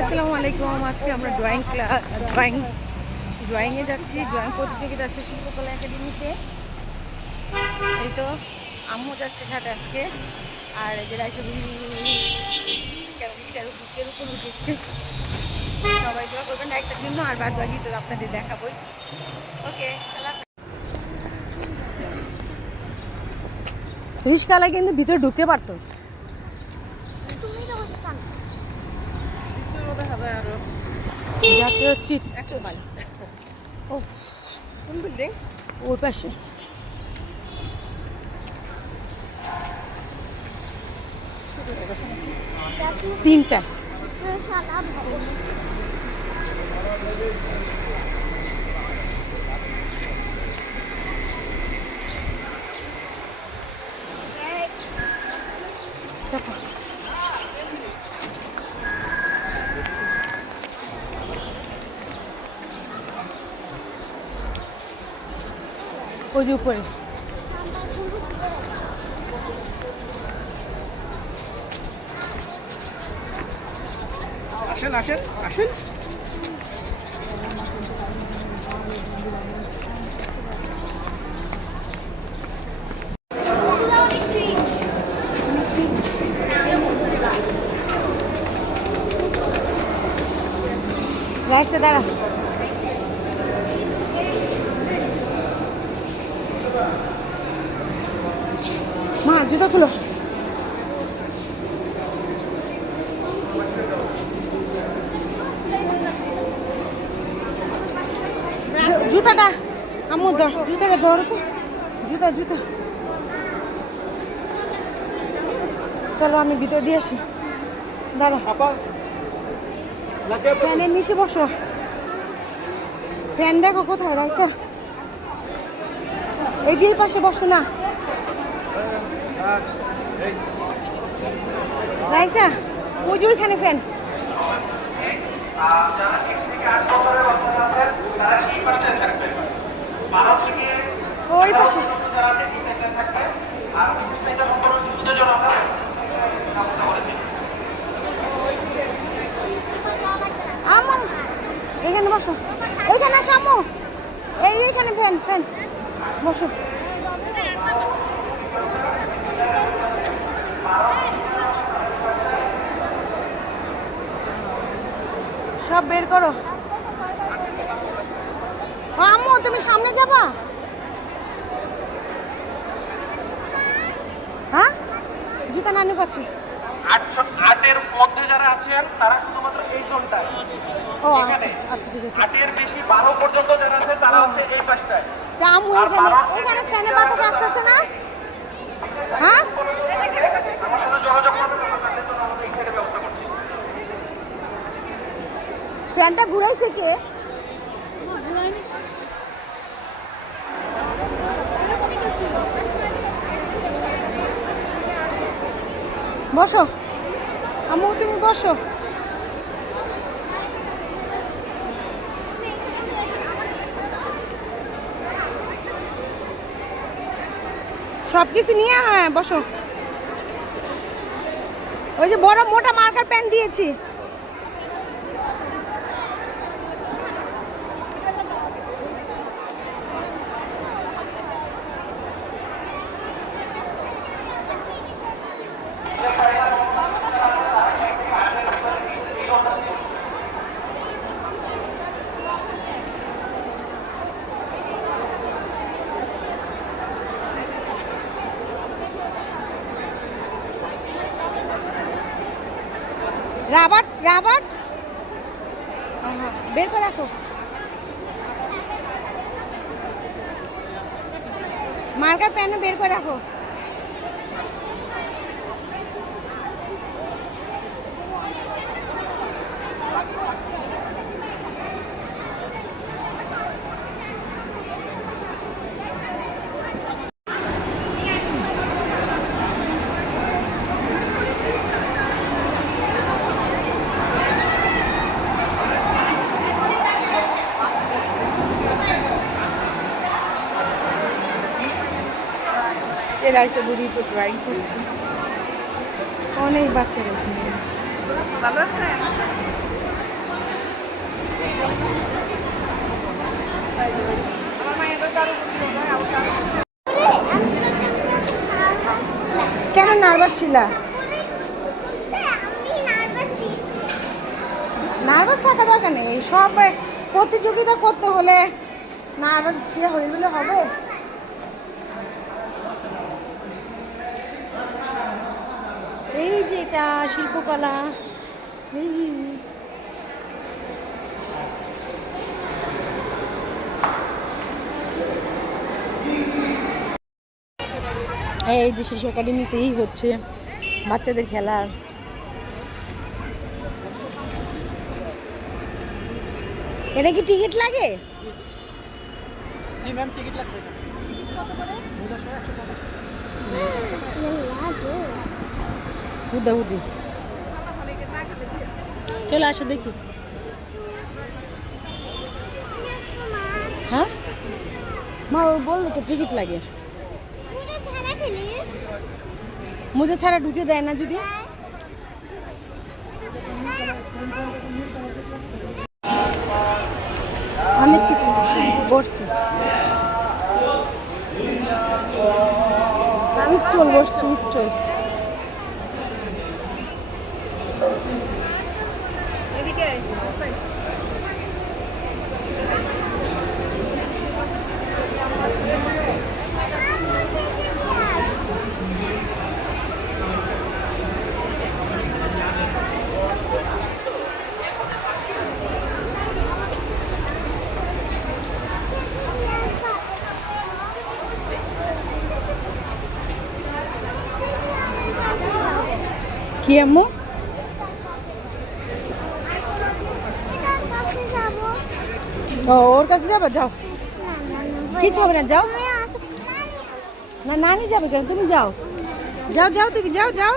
আসসালামু আলাইকুম। আজকে আমরা ড্রয়িং ক্লাস ড্রয়িং ড্রয়িংয়ে যাচ্ছি। ড্রয়িং প্রতিযোগিতা আছে শিল্পকলা একাডেমিতে। এই তো আম্মু যাচ্ছে সাথে আজকে। আর এই যে রাইতে পরিষ্কার বুকের উপর উঠেছে সবাই দোয়া করবেন একটা জন্য। আর বাদ বাকি তো আপনাদের দেখাবোই। ওকে রিস্কালা কিন্তু ভিতরে ঢুকতে পারতো। যাতে হচ্ছে ও। কোন বিল্ডিং ওই পাশে। তিনটা। চাপা। ওই যে উপরে। আসেন আসেন আসেন। রাইসে দাঁড়া মা জুতো খুলো। জুতাটা আম্মু জুতাটা ধরো তো। জুতা জুতা। চলো আমি ভিতরে দিয়ে আসি। দাঁড়া। ফ্যানের নিচে বসো। ফ্যান দেখো কোথায় রাইসা এই যে এই পাশে বসো না। রাইসা ওই যে ওইখানে ফ্যান ওই পাশে। আমু এখানে বসো। ওইখানে আম্মু। এই, এইখানে ফ্যান ফ্যান সব বের করো। আম্মু তুমি সামনে যাবা? হ্যাঁ? জুতা নানু কাছে। আটের মধ্যে তারা শুধুমাত্র এই জোনটায়। ও আচ্ছা। আচ্ছা ঠিক আছে। আটের বেশি বারো পর্যন্ত যারা আছে তারা হচ্ছে এই পাশটায়। ফ্যানে বাতাস আসতেছে না? হ্যাঁ? ফ্যানটা ঘুরাইছে কে? বসো। আম্মু, তুমি বসো। সব কিছু নিয়ে হ্যাঁ বসো। ওই যে বড় মোটা মার্কার পেন দিয়েছি। Rubber rubber. বের করে রাখো। মার্কার পেনও বের করে রাখো। বাচ্চারা এসে বুড়ি তো ড্রয়িং করছে। অনেক বাচ্চারা এখানে। কেন নার্ভাস ছিল? নার্ভাস থাকা দরকার নেই। সব প্রতিযোগিতা করতে হলে নার্ভাস দিয়ে হইলে হবে। এই যে এটা শিল্পকলা। এই। এই যে শিশু একাডেমিতেই হচ্ছে বাচ্চাদের খেলার এটা কি টিকিট লাগে? জি ম্যাম টিকিট লাগবে। হুদি চলে আসো দেখি। হ্যাঁ? মা, ও বলল তো টিকিট লাগে। মুজে ছাড়া ঢুকে দেয় না যদি। অনেক কিছু বসছি। আমি স্টল বসছি, স্টল। কি আম্মু ওর কাছে যাবে? যাও। কিছু হবে না, যাও। না, নানি যাবে কেন? তুমি যাও। যাও যাও তুমি, যাও যাও।